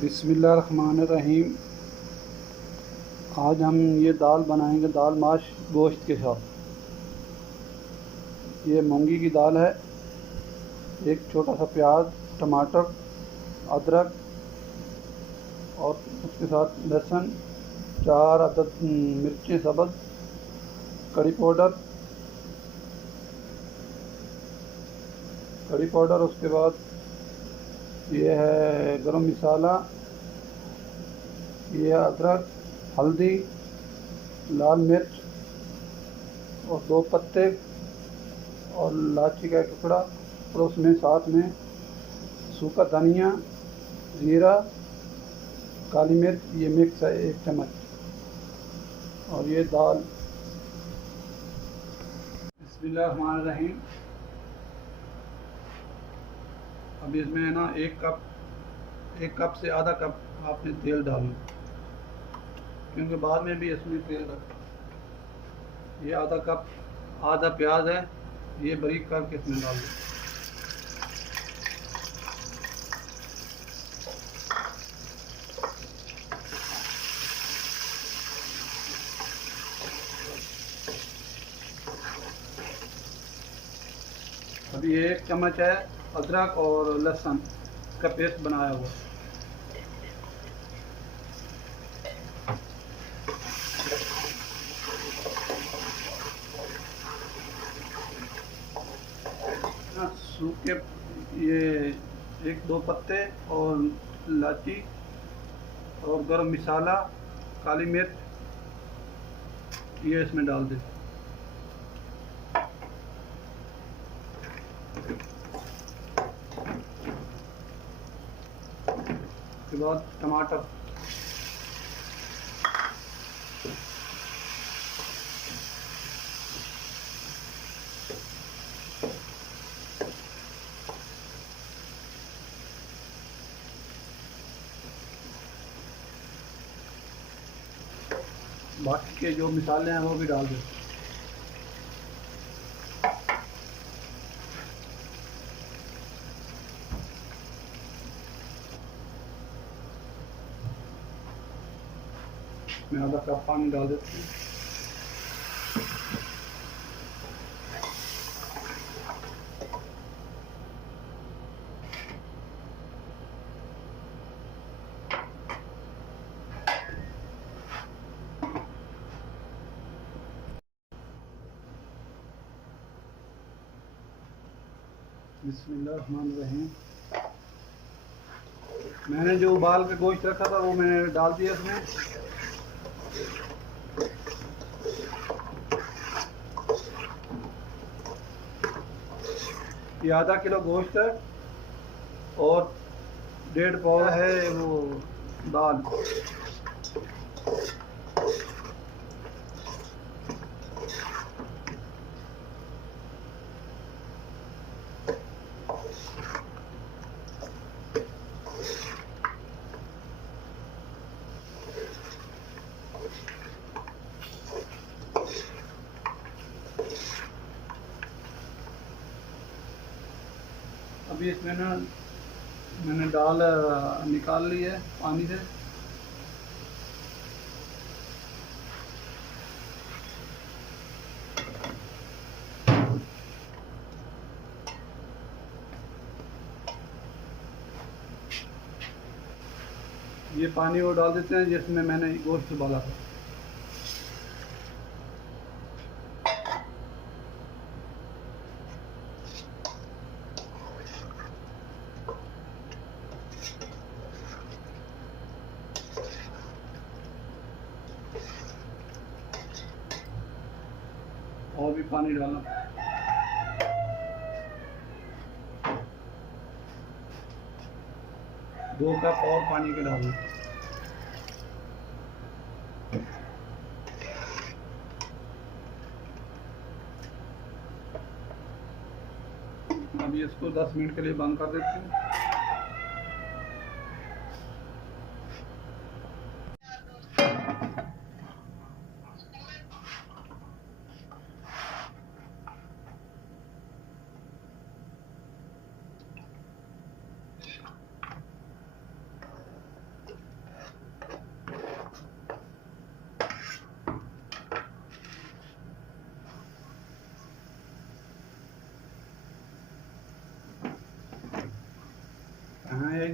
बिस्मिल्लाहिर्रहमानिर्रहीम। आज हम ये दाल बनाएंगे, दाल माश गोश्त के साथ। ये मूंगी की दाल है। एक छोटा सा प्याज, टमाटर, अदरक और उसके साथ लहसुन, 4 अदद मिर्चें सब्ज़, कड़ी पाउडर। उसके बाद ये है गरम मसाला, ये है अदरक, हल्दी, लाल मिर्च और 2 पत्ते और इलायची का एक टुकड़ा। और उसमें साथ में सूखा धनिया, ज़ीरा, काली मिर्च, ये मिक्स है 1 चम्मच। और ये दाल। बिस्मिल्लाहिर्रहमानिर्रहीम। अब इसमें है ना 1 कप से आधा कप आपने तेल डालना, क्योंकि बाद में भी इसमें तेल रखा। ये आधा कप, आधा प्याज है, ये बारीक करके इसमें डाल दो। अभी 1 चम्मच है अदरक और लहसुन का पेस्ट बनाया हुआ। सूखे ये 1-2 पत्ते और इलायची और गरम मसाला, काली मिर्च, ये इसमें डाल दें। उसके बाद टमाटर, बाकी के जो मसाले हैं वो भी डाल दें। मैं आधा कप पानी डाल देती हूँ। बिस्मिल्लाहिर्रहमानिर्रहीम। मैंने जो उबाल के गोश्त रखा था वो मैंने डाल दिया इसमें। ये आधा किलो गोश्त है और 1.5 पाव है वो दाल। अभी इसमें ना मैंने दाल निकाल ली है पानी से। ये पानी वो डाल देते हैं जिसमें मैंने गोश्त उबाला था। और भी पानी डालना, 2 कप और पानी के डालना। अभी इसको 10 मिनट के लिए बंद कर देते हैं। हाँ, ये